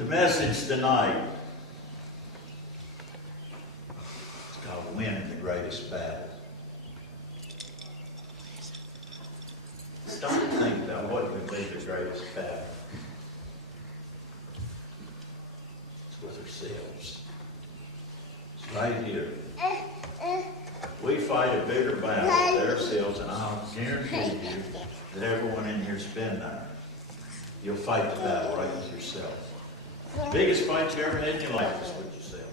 The message tonight is called Winning the Greatest Battle. Stop and think about what would be the greatest battle. It's with ourselves. It's right here. We fight a bigger battle with ourselves, and I'll guarantee you that everyone in here's been there. You'll fight the battle right with yourself. The biggest fight you ever had in your life is with yourself.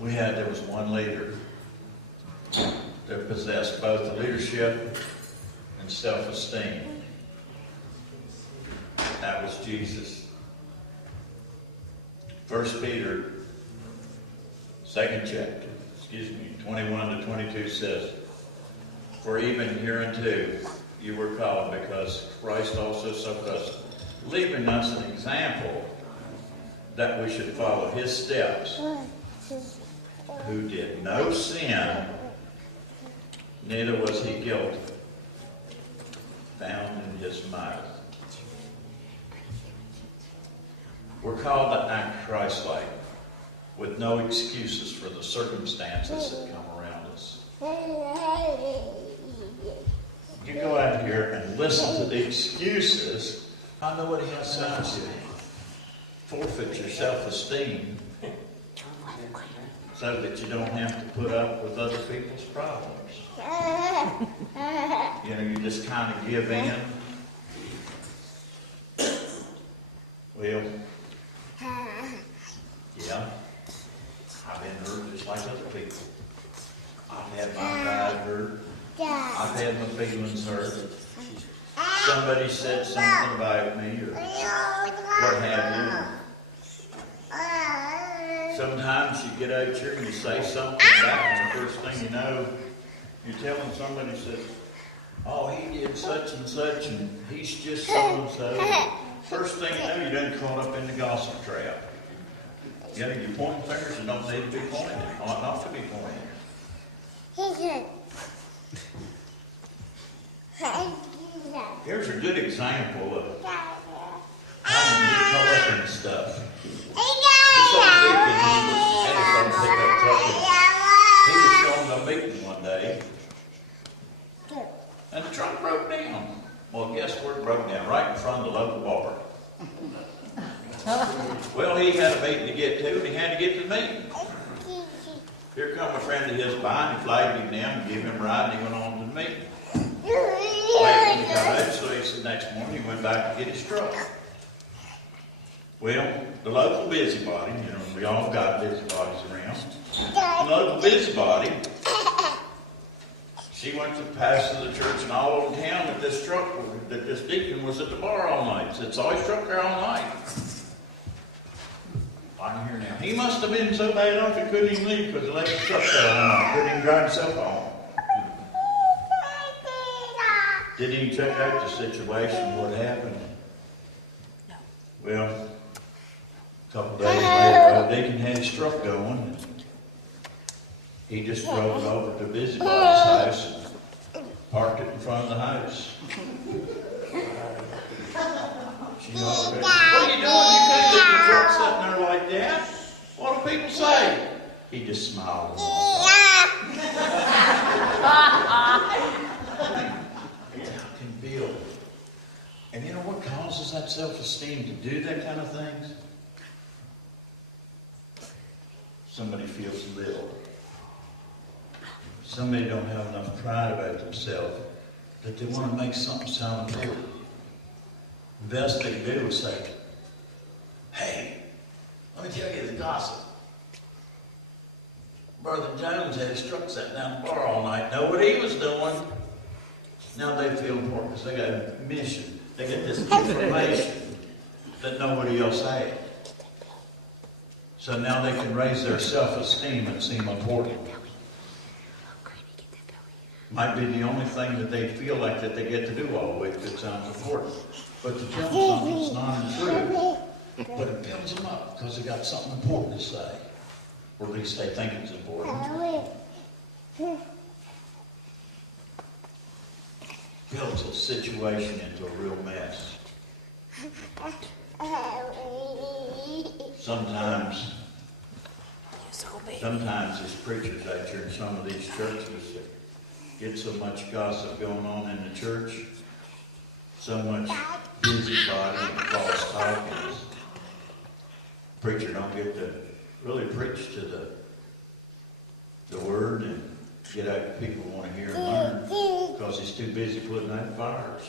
There was one leader that possessed both the leadership and self-esteem. That was Jesus. 1 Peter, 2nd chapter, 21 to 22 says, "For even hereunto you were called, because Christ also suffered us, leaving us an example that we should follow his steps, who did no sin, neither was he guilty, found in his mouth." We're called to act Christ-like, with no excuses for the circumstances that come around us. You go out here and listen to the excuses. I know what he has to say. Forfeit your self-esteem so that you don't have to put up with other people's problems. You just kind of give in. Well, yeah, I've been hurt just like other people. I've had my pride hurt. I've had my feelings hurt. Somebody said something about me or what have you. Sometimes you get out here and you say something back, and the first thing you know, you're telling somebody, says, "Oh, he did such and such, and he's just so-and-so." First thing you know, you're done caught up in the gossip trap. You're pointing fingers that don't need to be pointed, ought not to be pointed. Here's a good example of how you get caught up in stuff. This old deacon, he was pickup truck. He was going to a meeting one day, and the truck broke down. Well, guess where it broke down? Right in front of the local bar. Well, he had a meeting to get to, and he had to get to the meeting. Here come a friend of his by, and he flagged him down and gave him a ride, and he went on to the meeting. Late when he got out, so he said next morning he went back to get his truck. Well, the local busybody, we all got busybodies around. The local busybody, she went to the pastor of the church and all over town that this deacon was at the bar all night. Said, "So he's truck there all night." I can hear now. He must have been so bad off he couldn't even leave because he left the truck there all night. Couldn't even drive himself home. Didn't even check out the situation, what happened. No. Well, a couple days later, old deacon had his truck going. He just drove it over to busybody's house and parked it in front of the house. She said, "What are you doing? You can't leave your truck sitting there like that. What do people say?" He just smiled and walked off. That's how it can feel. And you know what causes that self-esteem to do that kind of things? Somebody feels little. Somebody don't have enough pride about themselves that they want to make something sound important. The best they can do is say, "Hey, let me tell you the gossip. Brother Jones had his truck sat down the bar all night. Know what he was doing." Now they feel important because they got a mission. They get this information that nobody else had. So now they can raise their self-esteem and seem important. Might be the only thing that they feel like that they get to do all week that sounds important. But to tell them something that's not true, but it builds them up because they got something important to say. Or at least they think it's important. Builds a situation into a real mess. Sometimes these preachers out here in some of these churches get so much gossip going on in the church, so much busybody and false talkings. Preacher don't get to really preach to the word and get out what people want to hear and learn because he's too busy putting out fires.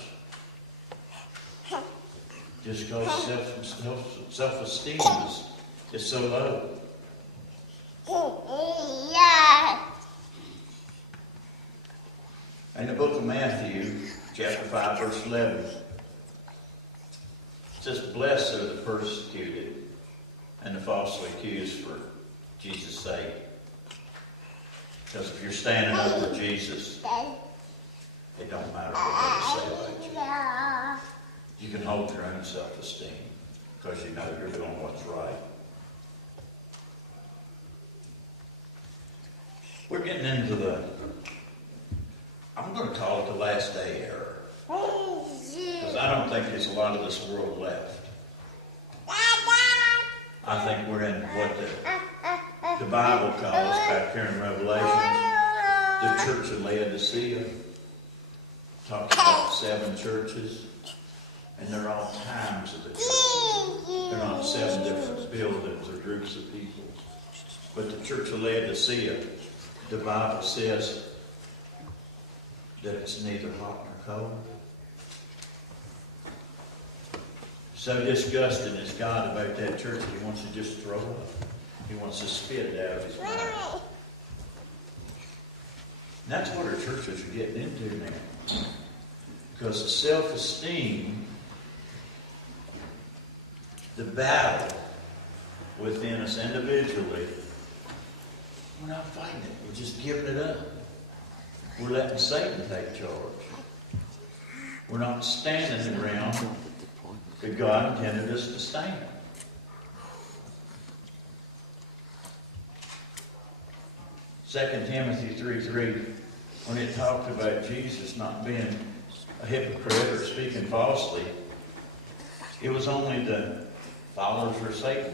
Just because self-esteem is so low. In the book of Matthew, chapter 5, verse 11, it says, "Blessed are the persecuted and the falsely accused for Jesus' sake." Because if you're standing up for Jesus, it don't matter what they say about you. You can hold your own self-esteem because you know you're doing what's right. We're getting into I'm going to call it the last day era. Because I don't think there's a lot of this world left. I think we're in what the Bible calls, back here in Revelation, the church of Laodicea. Talks about 7 churches. And they're all times of the church. They're not 7 different buildings or groups of people. But the church of Laodicea, the Bible says that it's neither hot nor cold. So disgusted is God about that church that he wants to just throw up. He wants to spit it out of his mouth. And that's what our churches are getting into now. Because the self-esteem, the battle within us individually, we're not fighting it. We're just giving it up. We're letting Satan take charge. We're not standing the ground that God intended us to stand. Second Timothy 3:3, when it talked about Jesus not being a hypocrite or speaking falsely, it was only the followers of Satan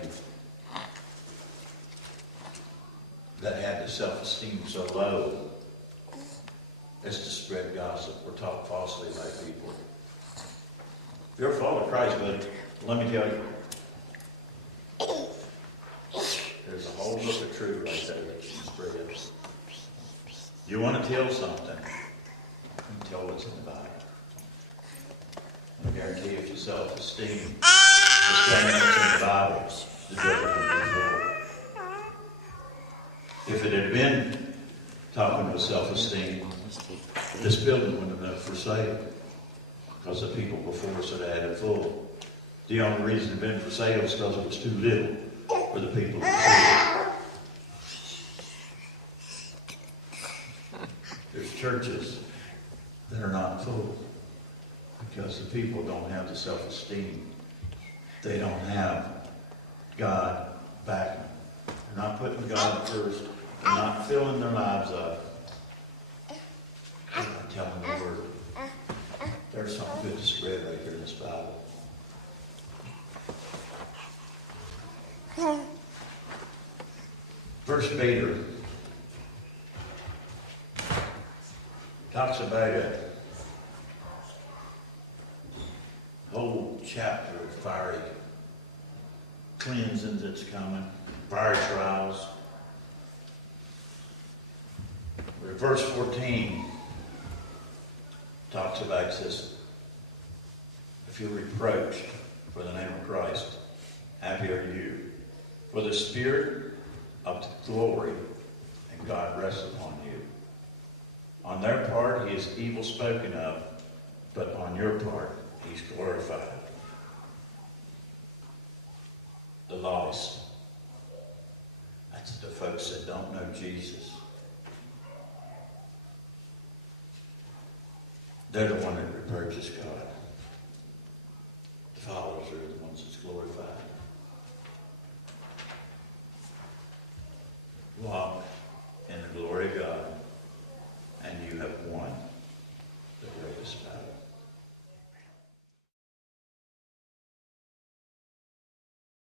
that had the self-esteem so low as to spread gossip or talk falsely about people. If you're a follower of Christ, but let me tell you, there's a whole book of truth right there that you can spread. You want to tell something, you tell what's in the Bible. I guarantee you, if your self-esteem is standing in the Bible, the devil will be fooled. If it had been talking with self-esteem, this building wouldn't have been for sale because the people before us had had it full. The only reason it had been for sale is because it was too little for the people to see. There's churches that are not full because the people don't have the self-esteem. They don't have God backing. They're not putting God first. They're not filling their lives up. They're not telling the word. There's something good to spread right here in this Bible. First Peter talks about a whole chapter of fiery cleansings that's coming, fiery trials. But verse 14 talks about this. If you're reproached for the name of Christ, happy are you. For the Spirit of glory and God rests upon you. On their part, he is evil spoken of, but on your part, he's glorified. The lost. That's the folks that don't know Jesus. They're the one that reproaches God.